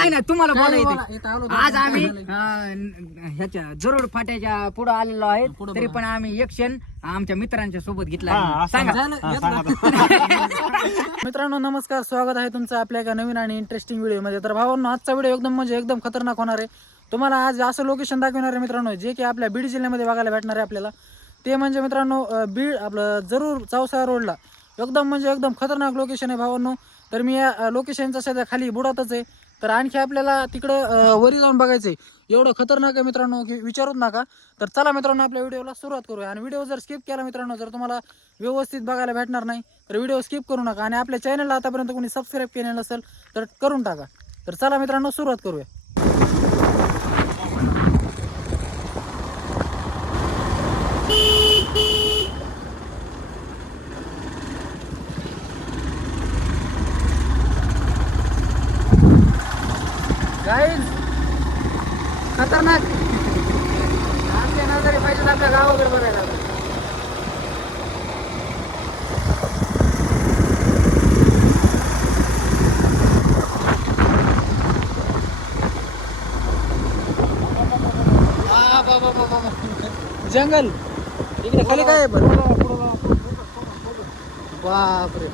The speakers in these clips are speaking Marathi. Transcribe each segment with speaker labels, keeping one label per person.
Speaker 1: नाही नाही तुम्हाला बोला येते आज आम्ही? अं, ह्याच्या जरूर फाट्याच्या पुढे आलेलो आहे. तरी. पण आम्ही एक क्षण आमच्या मित्रांच्या सोबत घेतला. आहे. सांगा.
Speaker 2: मित्रांनो नमस्कार. स्वागत आहे तुमचं आपल्या एका नवीन आणि इंटरेस्टिंग व्हिडिओमध्ये तर भावांनो आजचा व्हिडिओ एकदम म्हणजे एकदम खतरनाक होणार आहे. तुम्हाला आज असं लोकेशन दाखवणार आहे मित्रांनो जे की आपल्या बीड जिल्ह्यामध्ये बघायला भेटणार आहे आपल्याला. ते म्हणजे मित्रांनो अं, बीड आपलं जरूर चौसा रोडला. एकदम म्हणजे एकदम खतरनाक लोकेशन आहे भावांनो. तर मी या लोकेशनचा सध्या खाली बुडातच आहे. तर आणखी आपल्याला तिकडं वरी जाऊन बघायचं आहे एवढं खतरनाक आहे मित्रांनो की विचारूच नका. तर चला मित्रांनो आपल्या व्हिडिओला सुरुवात करूया. आणि व्हिडिओ जर स्किप केला मित्रांनो जर तुम्हाला व्यवस्थित बघायला भेटणार नाही तर व्हिडिओ स्किप करू नका. आणि आपल्या चॅनलला आतापर्यंत कोणी सबस्क्राईब केले नसेल तर करून टाका. तर चला मित्रांनो सुरुवात करूया. गाईज खतरनाक. आमच्या नजरे पाहिजे आपल्या गावाकडे बघायला. आ, बा, बा, बा, बा, बा. जंगल इकडे खाली काय बापरे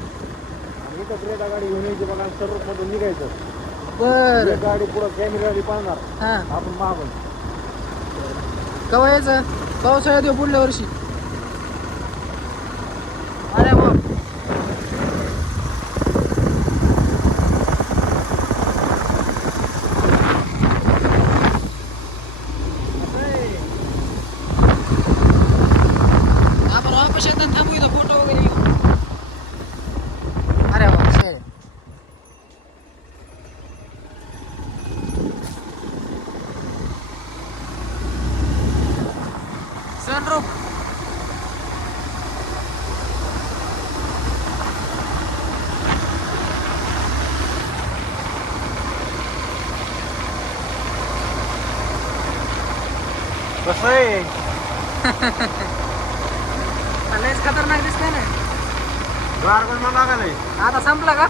Speaker 3: गाडी घेऊन यायची बघा सर्व मधून निघायचं.
Speaker 2: बर.
Speaker 3: गाडी पुढं कॅमेरा गाडी पाहणार.
Speaker 2: हा.
Speaker 3: आपण मागून.
Speaker 2: कवा यायचं? पावसाळ्यात येऊ पुढल्या वर्षी अरे वा आपण वापस येताना थांबू इथं फोटो वगैरे घेऊ अरे वा असं आहे. सनरूफ
Speaker 3: कसं आहे
Speaker 2: लयच खतरनाक दिसतंय ना
Speaker 3: गारगोल मला लागलाय
Speaker 2: आता संपला का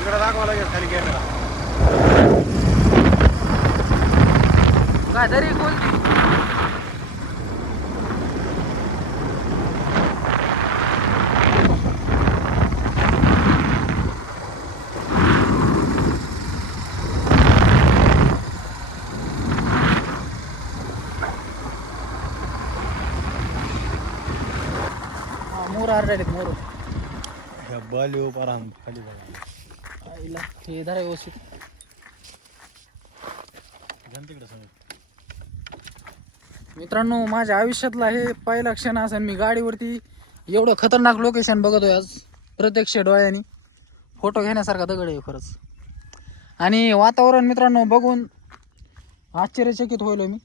Speaker 3: इकडे दाखवा लागेल खाली कॅमेरा
Speaker 2: काय तरी बोलती मोर आरडाडीत मोर
Speaker 3: बाली पारा खाली बघा
Speaker 2: आईला हे धरा व्यवस्थित
Speaker 3: घ्या तिकडे समोर
Speaker 2: मित्रांनो माझ्या आयुष्यातला हे पहिला क्षण असेल मी गाडीवरती एवढं खतरनाक लोकेशन बघतोय आज प्रत्यक्ष डोळ्याने. फोटो घेण्यासारखा दगड आहे खरंच. आणि वातावरण मित्रांनो बघून आश्चर्यचकित होईल हो मी.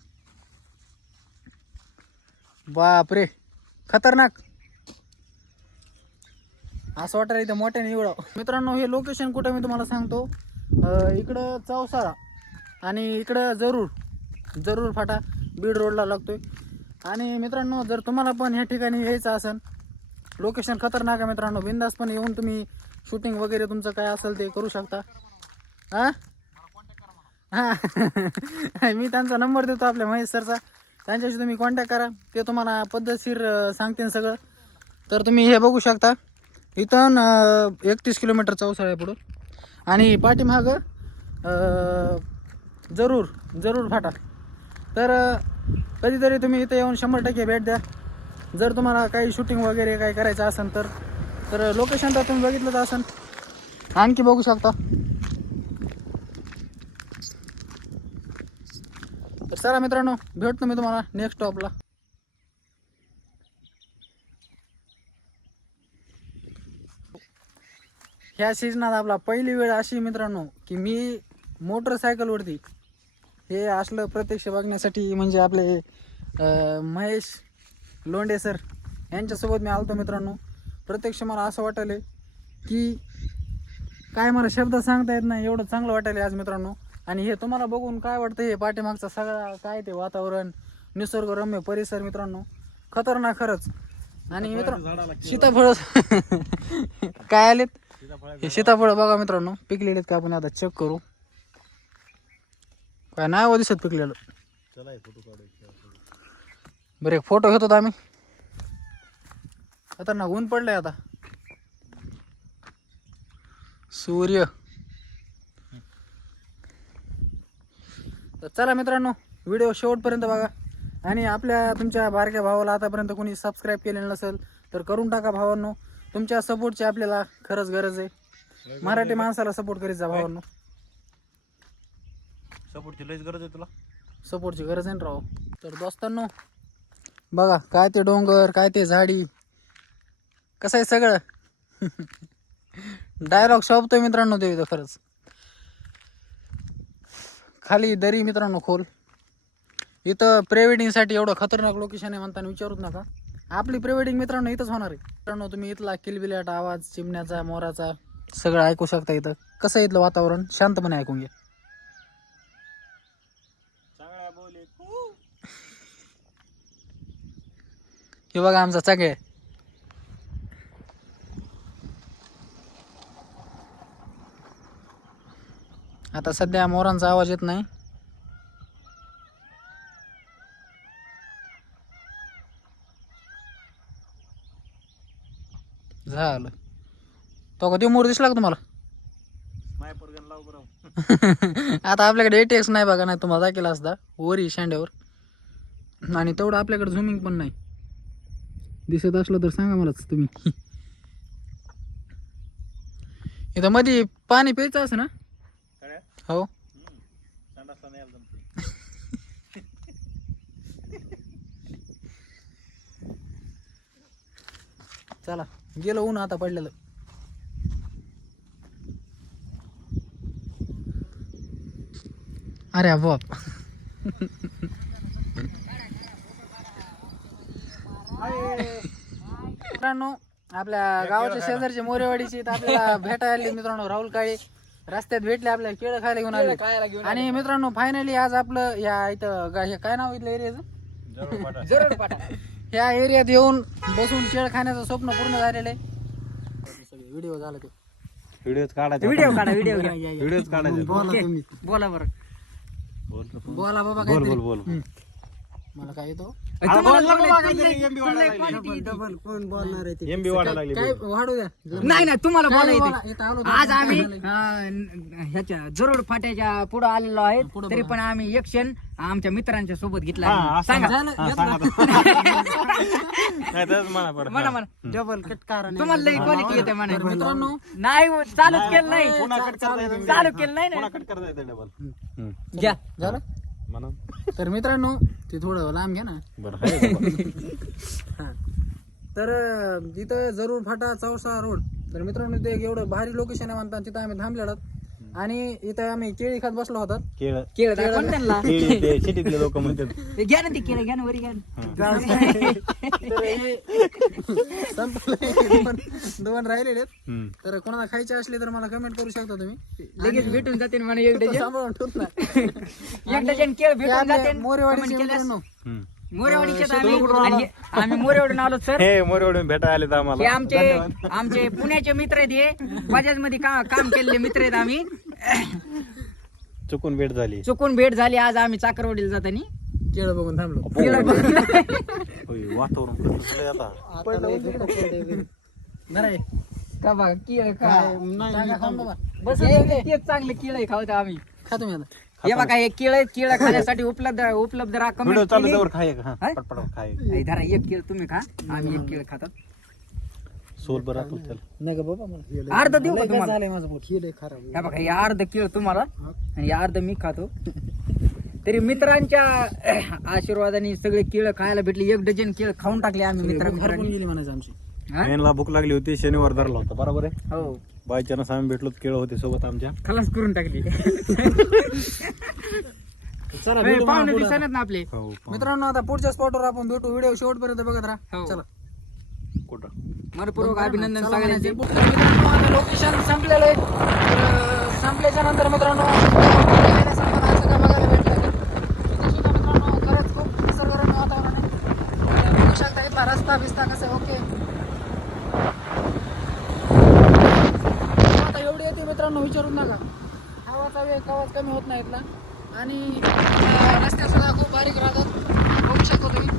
Speaker 2: बापरे खतरनाक. असं वाटायला इथं मोठ्याने एवढं. मित्रांनो हे लोकेशन कुठं मी तुम्हाला सांगतो? इकडं चौसाळा आणि इकडं जरूर जरूर फाटा. बीड रोडला लागतोय. आणि मित्रांनो जर तुम्हाला पण ह्या ठिकाणी यायचं असेल लोकेशन खतरनाक आहे मित्रांनो. बिंदास पण येऊन तुम्ही शूटिंग वगैरे तुमचं काय असेल ते करू शकता. हां? मी त्यांचा नंबर देतो आपल्या महेश सरचा. त्यांच्याशी तुम्ही कॉन्टॅक्ट करा. ते तुम्हाला पद्धतशीर सांगतील सगळं. तर तुम्ही हे बघू शकता. इथून एकतीस किलोमीटर चौसाळ्या पुढं. आणि पाठीमागं जरूर जरूर फाटा. तर कधीतरी तुम्ही इथे येऊन शंभर टक्के भेट द्या. जर तुम्हाला काही शूटिंग वगैरे काही करायचं असेल तर तर लोकेशन तर तुम्ही बघितलंच असेल. आणखी बघू शकता. तर चला मित्रांनो भेटतो मी तुम्हाला नेक्स्ट स्टॉपला ह्या सीजनात आपला पहिली वेळ अशी मित्रांनो की मी मोटरसायकलवरती हे असलं प्रत्यक्ष बघण्यासाठी म्हणजे आपले अं, महेश लोंढे सर यांच्यासोबत मी आलतो मित्रांनो. प्रत्यक्ष मला असं वाटायलं की काय मला शब्द सांगता येत नाही एवढं चांगलं वाटायला आज मित्रांनो. आणि हे तुम्हाला बघून काय वाटतं हे पाठीमागचा सगळा काय ते वातावरण निसर्गरम्य परिसर मित्रांनो. खतरनाक खरंच. आणि मित्र सीताफळ काय आलेत? हे सीताफळ बघा मित्रांनो पिकलेले आहेत का आपण आता चेक करू. काय नाही हो दिसत पिकलेलं. बरं एक फोटो घेतो आम्ही. खतरनाक ऊन पडलंय आता. सूर्य. तर चला मित्रांनो व्हिडिओ शेवटपर्यंत बघा. आणि आपल्या तुमच्या बारक्या भावाला आतापर्यंत कोणी सबस्क्राईब केलेलं नसेल तर करून टाका भावांनो. तुमच्या सपोर्टची आपल्याला खरंच गरज आहे. मराठी माणसाला सपोर्ट करीत जा भावांनो.
Speaker 3: सपोर्टची लयच गरज आहे तुला.
Speaker 2: सपोर्टची गरज आहे ना राव. तर दोस्तांनो बघा काय ते डोंगर काय ते झाडी कसं आहे सगळं? डायलॉग शोभतोय मित्रांनो ते इथं खरंच. खाली दरी मित्रांनो खोल. इथं प्रेवेडिंगसाठी एवढं खतरनाक लोकेशन आहे म्हणताना विचारूच नका. आपली प्रेवेडिंग मित्रांनो इथंच होणार आहे. मित्रांनो तुम्ही इथला किलबिलाट आवाज चिमण्याचा मोराचा सगळं ऐकू शकता इथं. कसं आहे इथलं वातावरण? शांतपणे ऐकून घ्या
Speaker 3: चांगल्या बोले
Speaker 2: हे बघा आमचा चागे आता सध्या मोरांचा आवाज येत नाही. झालं. तो कधी मोर दिसला का तुम्हाला? आता आपल्याकडे एटीएक्स नाही बघा नाही तुम्हाला दाखवला असता. वरी शांड्यावर. आणि तेवढं आपल्याकडे झुमिंग पण नाही. दिसत असलं तर सांगा मलाच तुम्ही. इथं मध्ये पाणी प्यायचं असं ना? हो. चला गेलो ऊन आता पडलेलं. अरे बाप. मित्रांनो आपल्या गावाच्या शेजारचे मोरेवाडीचे इथं आपल्याला भेटायला आले मित्रांनो राहुल काळे. रस्त्यात भेटले आपल्याला केळं खायला घेऊन आले. आणि मित्रांनो फायनली आज आपलं या इथं गा- हे काय नाव इथलं एरियाचं
Speaker 3: जरूर
Speaker 2: ह्या एरियात येऊन बसून केळ खाण्याचं स्वप्न पूर्ण झालेलं आहे. व्हिडिओ झाला ते.
Speaker 3: व्हिडिओच काढायचा
Speaker 1: व्हिडिओ काढा व्हिडिओ घ्या
Speaker 3: व्हिडिओच काढायचा.
Speaker 2: बोला तुम्ही.
Speaker 1: बोला बरं.
Speaker 3: बोल. बोल.
Speaker 2: बोला बाबा
Speaker 3: बोल. बोल. बोल.
Speaker 2: मला काय येतो?
Speaker 3: ना. एमबी वाढायला लागली.
Speaker 2: काय. वाढू द्या.
Speaker 1: नाही नाही तुम्हाला
Speaker 2: काय
Speaker 1: बोला येते.
Speaker 2: आलो
Speaker 1: आज आम्ही? अं, ह्याच्या जरूर फाट्याच्या पुढे आलेलो आहे. तरी. पण आम्ही एक क्षण आमच्या मित्रांच्या सोबत घेतला
Speaker 3: हा,
Speaker 1: आहे.
Speaker 3: असं
Speaker 1: सांगा.
Speaker 2: झालं,
Speaker 3: हा,
Speaker 2: घेतलं.
Speaker 3: सांगा आता. नाही तसंच म्हणा बरं
Speaker 1: म्हणा. म्हणा.
Speaker 2: डबल कट कारण
Speaker 1: तुम्हाला लई क्वालिटी येते म्हणा.
Speaker 2: तर मित्रांनो
Speaker 1: नाही हो, चालूच केलं नाही.
Speaker 3: पुन्हा कट करता येतं
Speaker 1: चालू केलं नाही
Speaker 3: पुन्हा
Speaker 1: ना
Speaker 3: कट करता येतं डबल
Speaker 1: घ्या.
Speaker 2: झालं?
Speaker 3: म्हणा.
Speaker 2: तर मित्रांनो ते थोडं लांब घ्या ना
Speaker 3: बरं आहे बाबा.
Speaker 2: हा. तर अं, तिथं जरूर फाटा चौसा रोड तर मित्रांनो ते एवढं भारी लोकेशन आहे म्हणतात तिथं आम्ही थांबलेलो आणि इथं आम्ही केळी खात बसलो होतात
Speaker 3: केळ.
Speaker 1: केळं दाखवा. ना त्यांना.
Speaker 3: केळी ते सिटीतले लोक म्हणतात.
Speaker 1: हे घ्या ना ते केळं घ्या ना वरी घ्या ना.
Speaker 2: तर हे संपलं. दोन दोन राहिलेले.
Speaker 3: हम्म.
Speaker 2: तर कोणाला खायचे असले तर मला कमेंट करू शकता तुम्ही.
Speaker 1: लगेच भेटून जाते ना म्हणा एक डझन.
Speaker 2: सांभाळून ठेवून ना
Speaker 1: एक डझन केळ भेटून जाते
Speaker 2: मोरेवाडीचे
Speaker 1: comment केल्यास.
Speaker 2: मित्रांनो.
Speaker 3: हम्म.
Speaker 1: मोरेवाडीचे तर आम्ही आणि हे- आम्ही मोरेवाडून आलो सर.
Speaker 3: हे मोरवडून भेटायला आले तर
Speaker 1: हे
Speaker 3: आम्हाला
Speaker 1: आमचे आमचे पुण्याचे मित्र आहेत हे. बजाजमध्ये काम केलेले मित्र आहेत आम्ही.
Speaker 3: चुकून भेट झाली.
Speaker 1: चुकून भेट झाली. आज आम्ही चाकरवाडीला जातानी.
Speaker 2: केळं बघून थांबलो.
Speaker 1: केळं बघ-
Speaker 3: होय, वातावरण कसं झालंय आता.
Speaker 2: नाही
Speaker 1: का बघा केळ काय
Speaker 2: टाका खाऊन बघा.
Speaker 1: बस तेच चांगले केळ खावते आम्ही.
Speaker 2: खा तुम्ही आता.
Speaker 1: हे बघा हे केळ केळ खाण्यासाठी उपलब्ध उपलब्ध राहा.
Speaker 3: व्हिडिओ
Speaker 1: कमेंट
Speaker 3: चालू त्यावर खाय. हा?
Speaker 1: धरा एक केळ तुम्ही खा. आम्ही एक केळ खातात.
Speaker 3: सोल बरं आपण चल
Speaker 2: नाही का बाबा मला?
Speaker 1: अर्ध देऊ का
Speaker 2: लय
Speaker 1: तुम्हाला?
Speaker 2: झालंय माझं पोट केलंय खराब
Speaker 1: हे बघा हे अर्ध केळ तुम्हाला आणि हे अर्ध मी खातो. तरी मित्रांच्या आशीर्वादाने सगळे केळ खायला भेटले. एक डझन केळ खाऊन टाकले आम्ही मित्र
Speaker 2: हरपून
Speaker 1: मित्रांनी
Speaker 2: गेली म्हणायचं आमची.
Speaker 1: हा?
Speaker 3: मेनला भूक लागली होती शनिवार धरला होता. बरोबर आहे?
Speaker 1: हो.
Speaker 3: बाय चान्स आम्ही भेटलो केळ होते सोबत आमच्या.
Speaker 1: खलास करून टाकली.
Speaker 2: चला भेटू मला
Speaker 1: पाहुणे
Speaker 2: पुढं.
Speaker 1: दिसणार ना आपले.
Speaker 3: हो
Speaker 2: मित्रांनो आता पुढच्या स्पॉटवर आपण भेटू. व्हिडिओ शेवटपर्यंत बघत राहा.
Speaker 1: हो.
Speaker 2: चला.
Speaker 3: कुठं?
Speaker 1: मनपूर्वक अभिनंदन.
Speaker 2: मित्रांनो आता लोकेशन संपलेलं. आहे तर, संपल्याच्या नंतर मित्रांनो मित्रांनो खरंच खूप निसर्गरम्य वातावरण आहे. बघू शकता रस्ता बिस्ता कसं ओके. विचारून नका हवाचा वेग कवाच कमी होत नाही इथला. आणि अं, रस्ते सुद्धा खूप बारीक राहतात बघू शकतो तुम्ही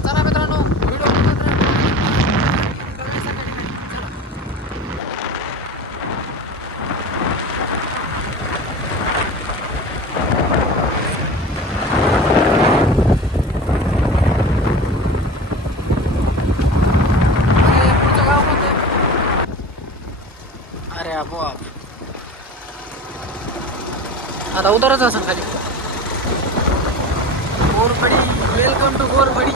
Speaker 2: चला मित्रांनो व्हिडिओ पुढचं गाव कोणतं अरे बाप. आता उतरच असेल खाली. गोरफडी वेलकम टू गोरफडी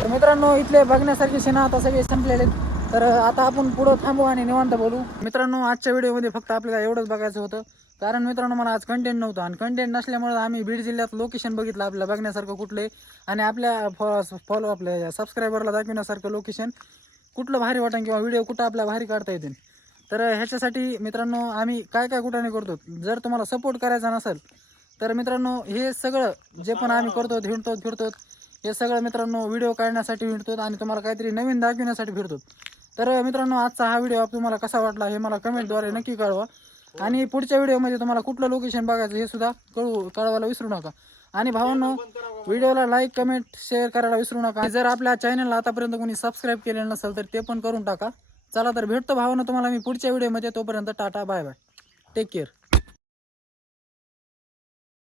Speaker 2: तर मित्रांनो इथले बघण्यासारखे सेना आता सगळे संपलेले आहेत. तर आता आपण पुढं थांबू आणि निवांत बोलू. मित्रांनो आजच्या व्हिडिओमध्ये फक्त आपल्याला एवढंच बघायचं होतं. कारण मित्रांनो मला आज कंटेंट नव्हतं आणि कंटेंट नसल्यामुळे आम्ही बीड जिल्ह्यात लोकेशन बघितलं आपल्याला बघण्यासारखं कुठले आणि आपल्या फॉलो आपल्या सबस्क्रायबरला दाखवण्यासारखं लोकेशन कुठलं भारी वाटेल किंवा व्हिडिओ कुठं आपल्या भारी काढता येतील? तर ह्याच्यासाठी मित्रांनो आम्ही काय काय कुठाने करतो. जर तुम्हाला सपोर्ट करायचा नसेल तर मित्रांनो हे सगळं जे पण आम्ही करतो हिंडतो फिरतो हे सगळं मित्रांनो व्हिडिओ काढण्यासाठी हिंडतो आणि तुम्हाला काहीतरी नवीन दाखविण्यासाठी फिरतो. तर मित्रांनो आजचा हा व्हिडिओ तुम्हाला कसा वाटला हे मला कमेंटद्वारे नक्की कळवा. आणि पुढच्या व्हिडिओमध्ये तुम्हाला कुठलं लोकेशन बघायचं हे सुद्धा कळू कळवायला विसरू नका. आणि भावांनो व्हिडिओला लाईक कमेंट शेअर करायला विसरू नका. जर आपल्या चॅनलला आतापर्यंत कोणी सबस्क्राईब केलेलं नसेल तर ते पण करून टाका. चला तर भेटतो भावना तुम्हाला मी पुढच्या व्हिडिओमध्ये. तोपर्यंत tata bye bye. Take care